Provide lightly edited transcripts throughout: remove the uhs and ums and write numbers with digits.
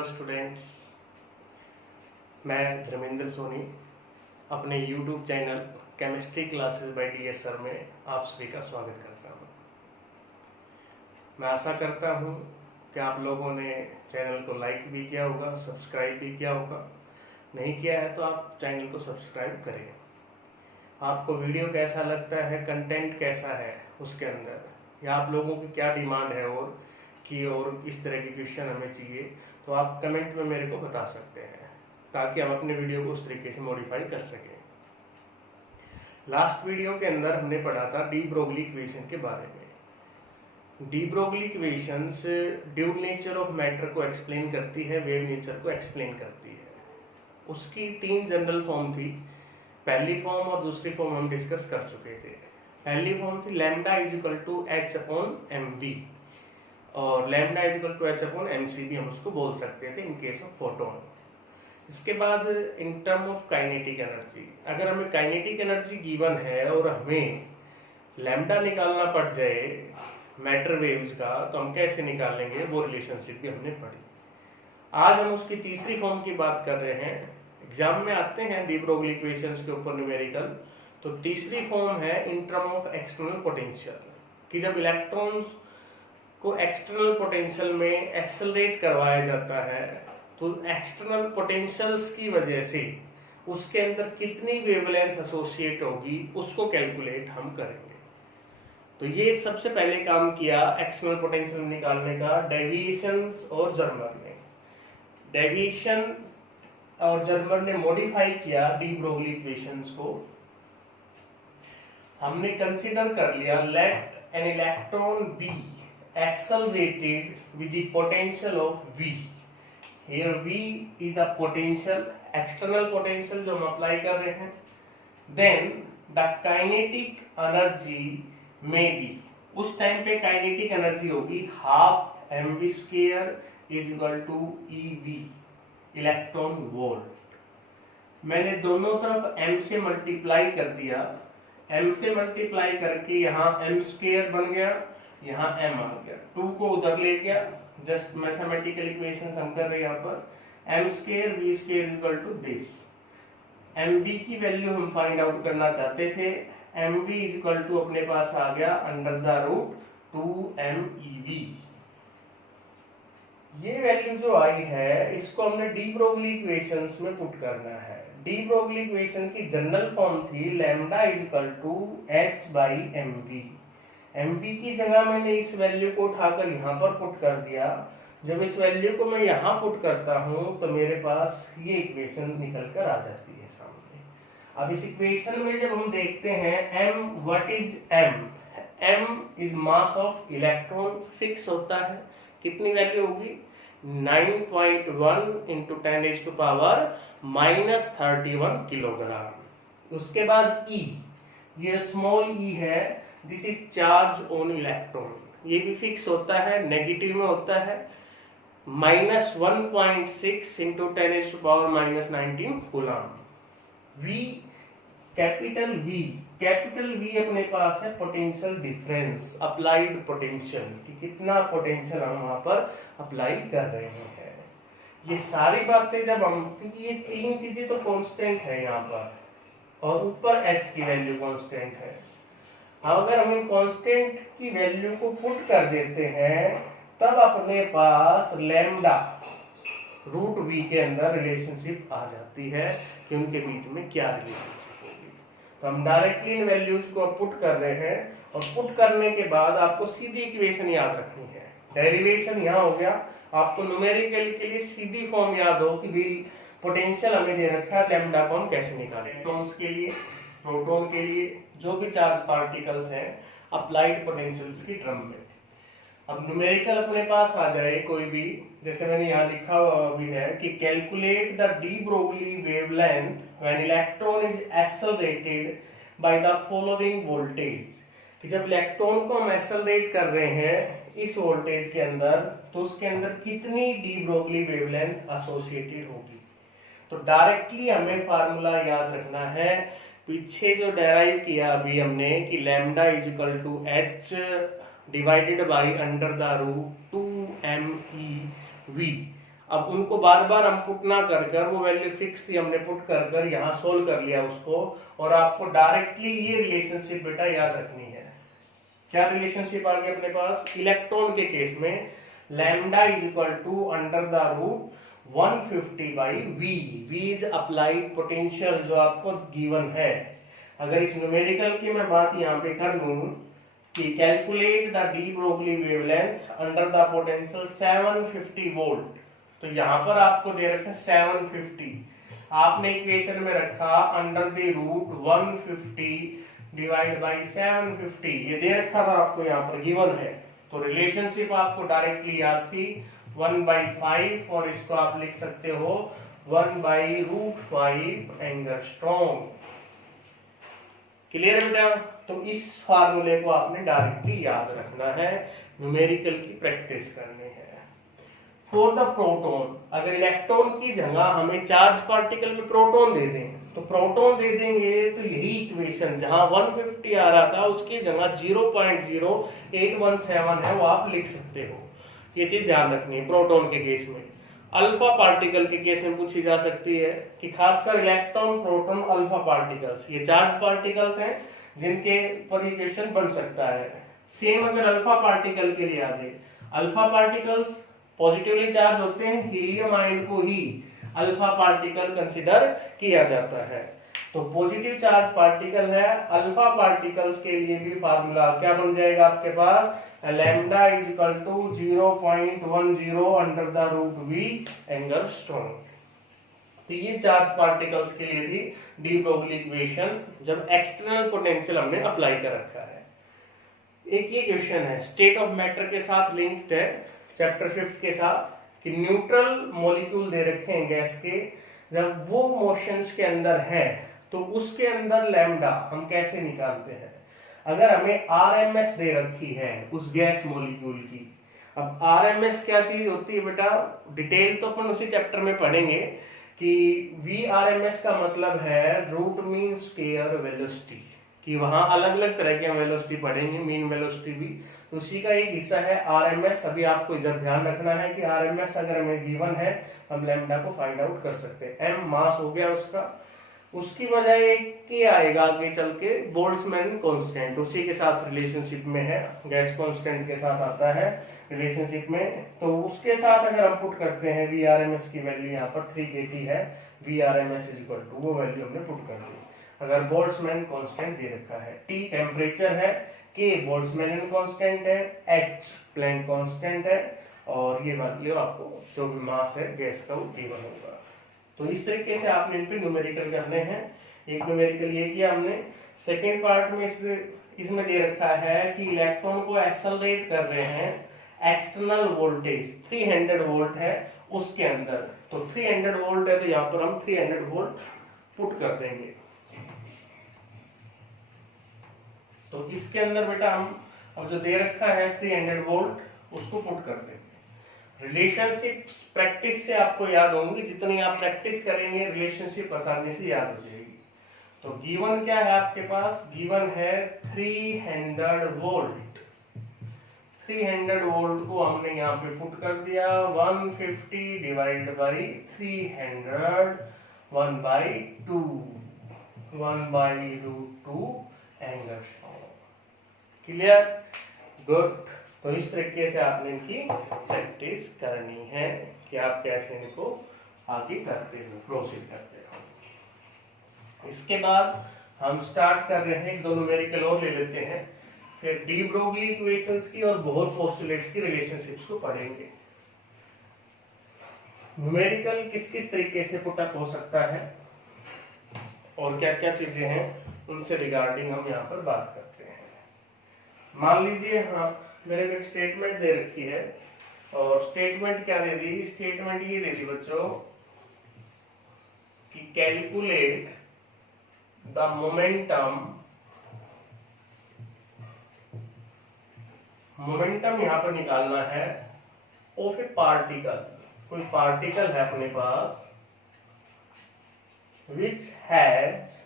Hello students, मैं धर्मेंद्र सोनी अपने YouTube channel chemistry classes bye DS sir में आप सभी का स्वागत करता हूं। मैं आशा करता हूं कि आप लोगों ने चैनल को लाइक भी किया होगा, सब्सक्राइब भी किया होगा। नहीं किया है तो आप चैनल को सब्सक्राइब करें। आपको वीडियो कैसा लगता है, कंटेंट कैसा है उसके अंदर, या आप लोगों की क्या डिमांड है और इस तरह के क्वेश्चन हमें चाहिए, तो आप कमेंट में मेरे को बता सकते हैं ताकि हम अपने वीडियो को उस तरीके से मॉडिफाई कर सकें। लास्ट वीडियो के अंदर हमने पढ़ा था डी ब्रोगली इक्वेशन के बारे में। D Broglie equations due nature of matter को एक्सप्लेन करती है, वेव नेचर को एक्सप्लेन करती है। उसकी तीन जनरल फॉर्म थी। पहली फॉर्म और दूसरी फॉर्म हम डिस्कस कर चुके थे। पहली फॉर्म थी lambda is equal to H upon M v, और lambda is equal to H upon m c भी हम उसको बोल सकते थे इन केस ऑफ फोटोन। इसके बाद in term of kinetic energy, अगर हमें काइनेटिक एनर्जी गिवन है और हमें लैम्डा निकालना पड़ जाए मैटर वेव्स का, तो हम कैसे निकालेंगे, वो रिलेशनशिप भी हमने पढ़ी। आज हम उसकी तीसरी फॉर्म की बात कर रहे हैं। एग्जाम में आते हैं डी ब्रोगली इक्वेशंस के ऊपर न्यूमेरिकल, तो तीसरी फॉर्म है in term of external potential, कि जब इलेक्ट्रॉन्स को एक्सटर्नल पोटेंशियल में एक्सेलरेट करवाया जाता है तो एक्सटर्नल पोटेंशियल्स की वजह से उसके अंदर कितनी वेवलेंथ एसोसिएट होगी उसको कैलकुलेट हम करेंगे। तो ये सबसे पहले काम किया एक्सटर्नल पोटेंशियल निकालने का डेविएशंस और जर्मर ने। डेविएशन और जर्मर ने मॉडिफाई किया डी ब्रोगली इक्वेशंस को। हमने कंसीडर कर लिया let an electron be accelerated with the potential of V. Here V is the potential, external potential जो हम अप्लाई कर रहे हैं। Then the kinetic energy may be, उस टाइम पे काइनेटिक एनर्जी होगी half mv square is equal to ev, electron volt. मैंने दोनों तरफ m से मल्टीप्लाई कर दिया, m से मल्टीप्लाई करके यहाँ m स्क्वायर बन गया, यहाँ m आ गया, 2 को उधर ले गया, जस्ट मैथमेटिकल इक्वेशंस हम कर रहे हैं यहाँ पर। m square v square equal to this. mv की वैल्यू हम फाइंड आउट करना चाहते थे, mv इज इक्वल टू अपने पास आ गया अंडर द रूट 2mev। ये वैल्यू जो आई है इसको हमने डी ब्रोगली इक्वेशंस में पुट करना है। डी ब्रोगली इक्वेशन की जनरल फॉर्म थी lambda is equal to h by mv। mv की जगह मैंने इस वैल्यू को उठाकर यहाँ पर पुट कर दिया। जब इस वैल्यू को मैं यहाँ पुट करता हूँ तो मेरे पास ये इक्वेशन निकल कर आ जाती है सामने। अब इस इक्वेशन में जब हम देखते हैं m, what is m? m is mass of electron, fix होता है। कितनी वैल्यू होगी? 9.1 इंटू 10⁻³ किलोग्राम। उसके बाद e, ये स्मॉल e है, this is charge on electron, ये भी फिक्स होता है, नेगेटिव में होता है। -1.6 into 10⁻⁻19 coulomb. v, capital V अपने पास है पोटेंशियल डिफरेंस, अप्लाइड पोटेंशियल, कि कितना पोटेंशियल हम वहां पर अप्लाई कर रहे हैं। ये सारी बातें जब हम, क्योंकि ये तीन चीजें तो कांस्टेंट है यहाँ पर, और ऊपर h की वैल्यू कांस्टेंट है। अगर हम इन कांस्टेंट की वैल्यू को पुट कर देते हैं तब अपने पास लैम्डा रूट v के अंदर रिलेशनशिप आ जाती है कि उनके बीच में क्या रिलेशनशिप होगी। तो हम डायरेक्टली इन वैल्यूज को पुट कर रहे हैं, और पुट करने के बाद आपको सीधी इक्वेशन याद रखनी है। डेरिवेशन यहाँ हो गया, आपको न्यूमेरिकल के लिए सीधी फॉर्म याद हो कि भाई पोटेंशियल हमें दे रखा है, लैम्डा को हम कैसे निकालें। इलेक्ट्रॉन्स के लिए, प्रोटॉन के लिए, जो भी चार्ज पार्टिकल्स हैं, अप्लाइड पोटेंशियल्स की टर्म में। अब न्यूमेरिकल अपने पास आ जाए कोई भी, जैसे मैंने यहाँ लिखा हुआ भी है कि calculate the de Broglie wavelength when electron is accelerated by the following voltage, कि जब इलेक्ट्रॉन को हम एक्सेलरेट कर रहे हैं इस वोल्टेज के अंदर, तो उसके अंदर कितनी डी ब्रोगली वेवलेंथ एसोसिएटेड होगी। तो डायरेक्टली हमें फार्मूला याद रखना है, पीछे जो डेराइव किया अभी हमने कि lambda is equal to h divided by under the root 2mev। अब उनको बार बार हम पुट ना कर कर, वो वैल्यू फिक्स थी, हमने पुट कर कर यहाँ सोल्व कर लिया उसको, और आपको डायरेक्टली ये रिलेशनशिप बेटा याद रखनी है। क्या रिलेशनशिप आ गई अपने पास? इलेक्ट्रॉन के केस में lambda is equal to under the root 150 by V. V is applied potential जो आपको गिवन है। अगर इस न्यूमेरिकल की मैं बात यहाँ पे कर लूं कि calculate the de Broglie wavelength under the potential 750 volt, तो यहाँ पर आपको दे रखा है 750, आपने इक्वेशन में रखा under the root 150 divide by 750, ये दे रखा था आपको, यहाँ पर गिवन है। तो रिलेशनशिप आपको डायरेक्टली याद थी 1/5, और इसको आप लिख सकते हो 1/√5 एंगस्ट्रॉम। क्लियर है बेटा? तो इस फार्मूले को आपने डायरेक्टली याद रखना है, न्यूमेरिकल की प्रैक्टिस करनी है। फॉर द प्रोटॉन, अगर इलेक्ट्रॉन की जगह हमें चार्ज पार्टिकल में प्रोटॉन दे दें तो प्रोटॉन दे देंगे, तो यही इक्वेशन जहां 150 आ रहा था उसकी जगह 0.0817 है वो आप लिख सकते हो। ये चीज ध्यान रखनी है प्रोटॉन के केस में। अल्फा पार्टिकल के केस में पूछी जा सकती है कि खासकर इलेक्ट्रॉन, प्रोटॉन, अल्फा पार्टिकल्स, ये चार्ज पार्टिकल्स हैं जिनके पर इक्वेशन बन सकता है। सेम अगर अल्फा पार्टिकल के लिए आ जाए, अल्फा पार्टिकल्स पॉजिटिवली चार्ज होते हैं, हीलियम आयन को ही अल्फा पार्टिकल कंसिडर किया जाता है। तो पॉजिटिव चार्ज पार्टिकल है, अल्फा पार्टिकल्स के लिए भी फार्मूला क्या बन जाएगा आपके पास? Lambda is equal to 0.10 under the root V angstrom. तो ये चार्ज पार्टिकल्स के लिए भी डी ब्रोगली इक्वेशन जब एक्सटर्नल पोटेंशियल हमने अप्लाई कर रखा है। एक ये क्वेश्चन है स्टेट ऑफ मैटर के साथ लिंक्ड है, चैप्टर 5 के साथ, कि न्यूट्रल मॉलिक्यूल दे रखे हैं गैस के, जब वो मोशंस के अंदर है तो उसके अंदर लैम्डा हम कैसे निकालते हैं? अगर हमें आरएमएस दे रखी है उस गैस मॉलिक्यूल की, अब आरएमएस क्या चीज होती है बेटा, डिटेल तो अपन उसी चैप्टर में पढ़ेंगे कि वी आरएमएस का मतलब है रूट मीन स्क्वायर वेलोसिटी, कि वहां अलग अलग तरह के हम वेलोसिटी पढ़ेंगे, मीन वेलोसिटी भी, तो उसी का एक हिस्सा है आरएमएस। अभी आपको इधर ध्यान रखना है कि आरएमएस अगर हमें गिवन है हम लैम्डा को फाइंड आउट कर सकते हैं। एम मास हो गया उसका, उसकी वजह एक के आएगा आगे चल के बोल्ट्जमैन कांस्टेंट, उसी के साथ रिलेशनशिप में है, गैस कांस्टेंट के साथ आता है रिलेशनशिप में। तो उसके साथ अगर हम पुट करते हैं वी आरएमएस की वैल्यू यहाँ पर 3 kT है, V RMS is equal to वो वैल्यू हमने पुट कर दी। अगर बोल्ट्जमैन कांस्टेंट दे रखा है, टी टेम्परेचर है, के बोल्ट्जमैन कांस्टेंट है, एच प्लैंक कांस्टेंट है, और ये वैल्यू आपको जो भी मास है गैस का वो गिवन होगा। तो इस तरीके से आपने इन पे न्यूमेरिकल करने हैं। एक न्यूमेरिकल ये किया हमने। सेकेंड पार्ट में इसमें दे रखा है कि इलेक्ट्रॉन को एक्सेलरेट कर रहे हैं, एक्सटर्नल वोल्टेज 300 वोल्ट है उसके अंदर, तो 300 वोल्ट है तो यहाँ पर हम 300 वोल्ट पुट कर देंगे। तो इसके अंदर बेटा हम अब जो दे रखा है 300 वोल्ट उसको पुट कर देंगे। रिलेशनशिप प्रैक्टिस से आपको याद होंगी, जितनी आप प्रैक्टिस करेंगे रिलेशनशिप आसानी से याद हो जाएगी। तो गिवन क्या है आपके पास? गिवन है 300 वोल्ट। 300 वोल्ट को हमने यहाँ पे पुट कर दिया, 150 divide by 300 1/2 1/√2 angstrom. Clear? Good. तो इस तरीके से आपने इनकी प्रैक्टिस करनी है कि आप कैसे इनको आगे करते हो, प्रोसीड करते हो। इसके बाद हम स्टार्ट कर रहे हैं, एक दो न्यूमेरिकल और ले लेते हैं, फिर डी ब्रोगली इक्वेशंस की और बोहर पोस्टुलेट्स की रिलेशनशिप्स को पढ़ेंगे। न्यूमेरिकल किस किस तरीके से पुटअप हो सकता है और क्या क्या चीजें हैं उनसे रिगार्डिंग हम यहाँ पर बात करते हैं। मान लीजिए हाँ मेरे को एक स्टेटमेंट दे रखी है, और स्टेटमेंट क्या दे दी? स्टेटमेंट ये दे दी बच्चों कि कैलकुलेट द मोमेंटम यहाँ पर निकालना है ऑफ ए पार्टिकल। कोई पार्टिकल है अपने पास which has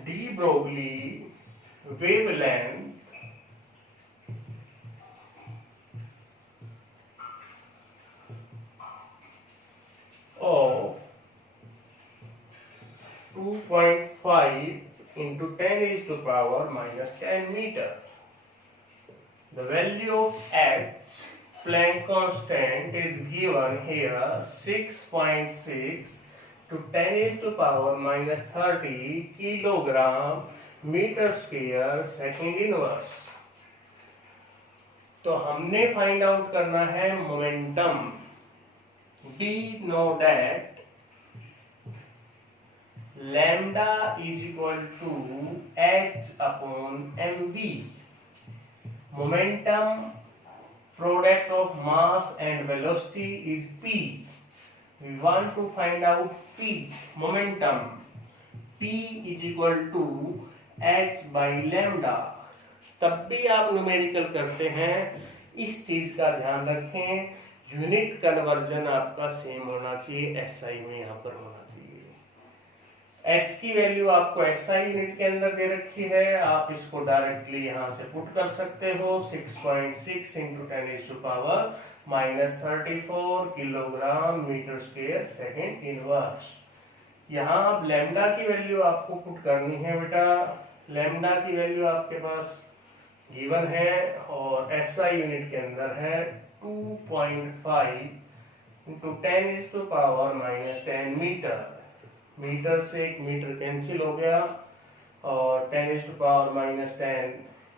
de Broglie wavelength 6.5 into 10 is to power minus 10 meter. The value of H Planck constant is given here 6.6 to 10 is to power minus 30 kilogram metre square second inverse. तो हमने find out करना है momentum. We know that lambda is equal to H upon M V. Momentum product of mass and velocity is P. We want to find out P momentum. P is equal to h by lambda. तब भी आप numerical करते हैं, इस चीज का ध्यान रखें, यूनिट कन्वर्जन आपका सेम होना चाहिए, SI में यहाँ पर होना चाहिए। h की वैल्यू आपको SI यूनिट के अंदर दे रखी है, आप इसको डायरेक्टली यहाँ से पुट कर सकते हो। 6.6 into 10 is to power minus 34 kilogram metre square second inverse. यहाँ अब लैम्डा की वैल्यू आपको पुट करनी है बेटा। लैम्डा की वैल्यू आपके पास गिवन है और SI यूनिट के अंदर है 2.5 into 10 is to power minus 10 metre. Metre से एक मीटर कैंसिल हो गया और 10 इज टू पावर माइनस 10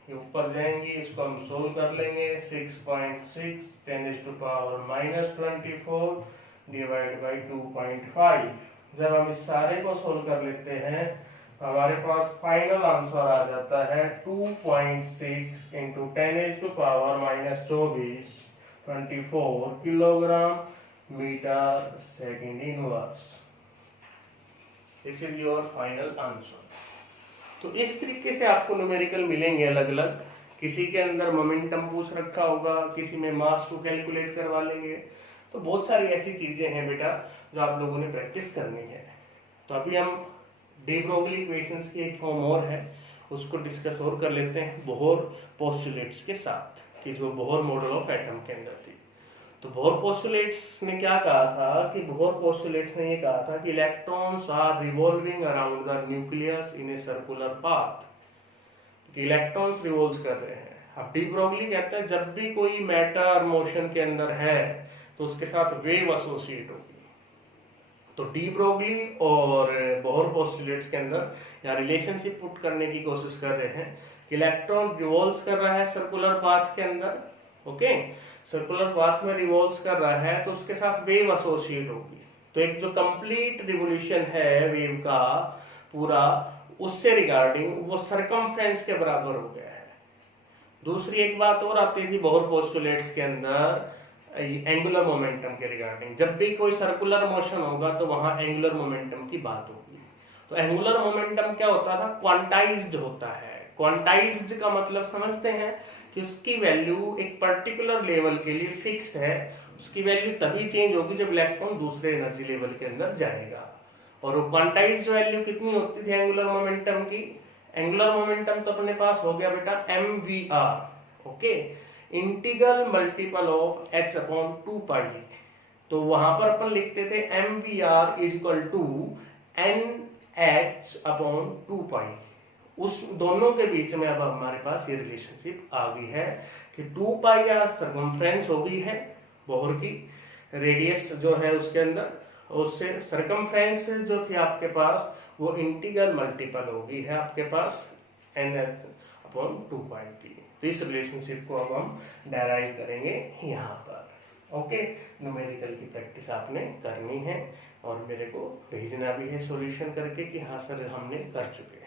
ये ऊपर जाएंगे, इसको हम सोल्व कर लेंगे। 6.6 10 is to power minus 24 divide by 2.5। जब हम इस सारे को सोल्व कर लेते हैं हमारे पास फाइनल आंसर आ जाता है 2.6 into 10 is to power minus 24 kilogram metre second inverse. This is your final answer. तो इस तरीके से आपको न्यूमेरिकल मिलेंगे अलग अलग। किसी के अंदर मोमेंटम पूछ रखा होगा, किसी में मास को कैलकुलेट करवा लेंगे। तो बहुत सारी ऐसी चीजें हैं बेटा जो आप लोगों ने प्रैक्टिस करनी है। तो अभी हम डी ब्रोगली इक्वेशंस की एक फॉर्म और है, उसको डिस्कस और कर लेते हैं बोहर पोस्टुलेट्स के साथ, कि जो बोहर मॉडल ऑफ एटम के अंदर थी। तो बोहर पोस्टुलेट्स ने क्या कहा था कि बोहर पोस्टुलेट्स ने ये कहा था कि electrons are revolving around the nucleus in a circular path. Electrons revolve कर रहे हैं। अब डी ब्रोगली कहते हैं जब भी कोई मैटर मोशन के अंदर है तो उसके साथ वेव एसोसिएट होगी। तो डी ब्रोगली और बोहर पोस्टुलेट्स के अंदर यहाँ रिलेशनशिप पुट करने की कोशिश कर रहे हैं। इलेक्ट्रॉन रिवॉल्व कर रहा है सर्कुलर पाथ के अंदर, ओके, सर्कुलर पाथ में रिवॉल्व कर रहा है तो उसके साथ वेव एसोसिएट होगी। तो एक जो कंप्लीट रिवोल्यूशन है वेव का पूरा, उससे रिगार्डिंग वो सरकमफ्रेंस के बराबर हो गया है। दूसरी एक बात और आती थी बोहर पोस्टुलेट्स के अंदर, एंगुलर मोमेंटम के रिगार्डिंग। जब भी कोई सर्कुलर मोशन होगा तो वहां एंगुलर मोमेंटम की बात होगी। तो एंगुलर मोमेंटम क्या होता था, क्वांटाइज्ड होता है। क्वांटाइज्ड का मतलब समझते हैं कि उसकी वैल्यू एक पर्टिकुलर लेवल के लिए फिक्स है। उसकी वैल्यू तभी चेंज होगी जब इलेक्ट्रॉन दूसरे एनर्जी लेवल के अंदर जाएगा। और वो क्वांटाइज्ड वैल्यू कितनी होती थी एंगुलर मोमेंटम की? एंगुलर मोमेंटम तो अपने पास हो गया बेटा mvr, okay, integral multiple of h upon 2 pi. तो वहां पर अपन लिखते थे mvr is equal to nh upon 2 pi. उस दोनों के बीच में अब हमारे पास ये रिलेशनशिप आ गई है कि 2 पाई आर सर्कमफ्रेंस हो गई है बोहर की, रेडियस जो है उसके अंदर, उससे सर्कमफ्रेंस जो थी आपके पास वो इंटीग्रल मल्टीपल हो गई है आपके पास n अपॉन 2 पाई की। तो इस रिलेशनशिप को अब हम डेराइव करेंगे यहाँ पर, ओके। न्यूमेरिकल की प्रैक्टिस आपने करनी है और मेरे को भेजना भी है सॉल्यूशन करके कि हाँ सर हमने कर चुके।